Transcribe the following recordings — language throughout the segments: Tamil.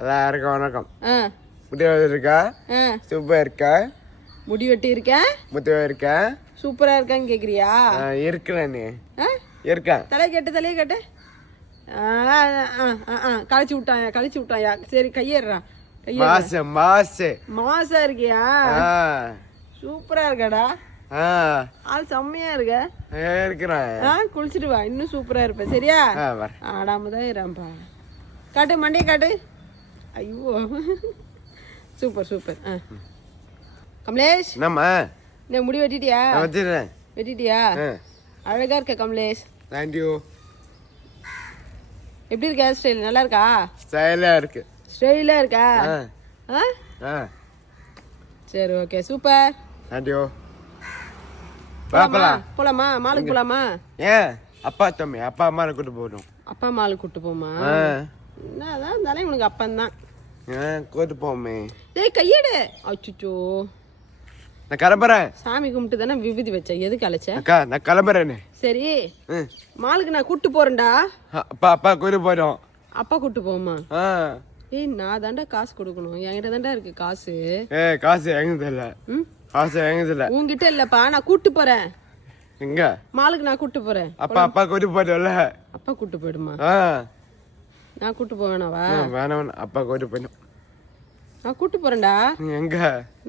எல்லாருக்கும் வணக்கம். முடி இருக்கா? சூப்பரா இருக்கா? முடி வெட்டி இருக்க? முத்துவா இருக்கா? சூப்பரா இருக்கான்னு கேக்குறியா? இருக்கிறேன். நீ இருக்கா? தலையை கேட்டு கழிச்சு விட்டாயா? சரி கையேறா. மாசா இருக்கியா? சூப்பரா இருக்காடா. ஆள் செம்மையா இருக்க. இருக்கிறேன். குளிச்சுட்டு வா, இன்னும் சூப்பரா இருப்ப. சரியா? ஆடாமதான் இருப்பா. காட்டு மண்டையை காட்டு. ஐயோ சூப்பர் சூப்பர். கமலேஷ், என்ன முடி வெட்டிட்டியா? வெட்டிட்டியா? அழகா இருக்க கமலேஷ். தேங்க்யூ. எப்படி இருக்க? ஹேர் ஸ்டைல் நல்லா இருக்கா? ஸ்டைலா இருக்கு. ஸ்டைலா இருக்கா? சரி, ஓகே, சூப்பர். தேங்க்யூ. போலாமா? மாலுக்கு போலாமா? ஏன் அப்பா தம்பி அப்பா அம்மா கூட்டு போகணும். அப்பா மாலுக்கு கூட்டு போமா? என்னதான் இருந்தாலும் உனக்கு அப்பன் தான். கூட்டு போமே. ஏய் கையெடு. அச்சுச்சோ, நான் கிளம்புறேன். சாமி கும்பிட்டு தானே விபூதி வச்ச. எதுக்கு அழைச்ச? நான் கிளம்புறேன்னு. சரி, மாலுக்கு நான் கூட்டு போறேன்டா. அப்பா கூட்டு போயிடும். அப்பா கூட்டு போமா? ஏய், நான் தாண்டா காசு கொடுக்கணும். என்கிட்ட தாண்டா இருக்கு காசு. காசு எங்க இல்ல. காசு எங்க இல்ல. உன்கிட்ட இல்லப்பா, நான் கூட்டு போறேன். எங்க? மாலுக்கு நான் கூட்டு போறேன். அப்பா கூட்டு போயிடும்ல. அப்பா கூட்டு போயிடுமா? நான் கூட்டு போவேனாவா? வேணாம், அப்பா கூட்டு போயிடும். நான் கூட்டு போறேன்டா. எங்க?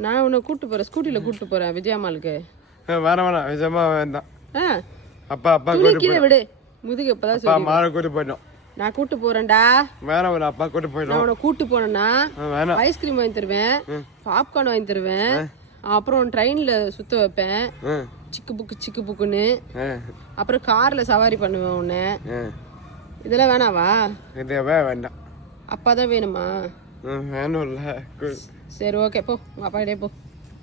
நான் உன்னை கூட்டு போறேன். ஸ்கூட்டில கூட்டு போறேன் விஜயா மாலுக்கு. வேணாம் விஜயமா வேண்டாம். அப்பா கீழே விடு. முதுகு இப்பதான் சொல்லி மாலை கூட்டு போயிடும். நான் கூட்டு போறேன்டா. வேணாம், அப்பா கூட்டு போயிடும். நான் உன்னை கூட்டு போனேன்னா ஐஸ்கிரீம் வாங்கி தருவேன், பாப்கார்ன் வாங்கி தருவேன், அப்புறம் ட்ரெயின்ல சுத்த வைப்பேன் சிக்கு புக்குன்னு, அப்புறம் கார்ல சவாரி பண்ணுவேன் உன்னை. இதெல்லாம் வேணாவா? இதுவே வேண்டாம். அப்பா தான் வேணுமா? வேணும்ல. சரி, ஓகே, போ. உங்க அப்பா கிட்டே போ.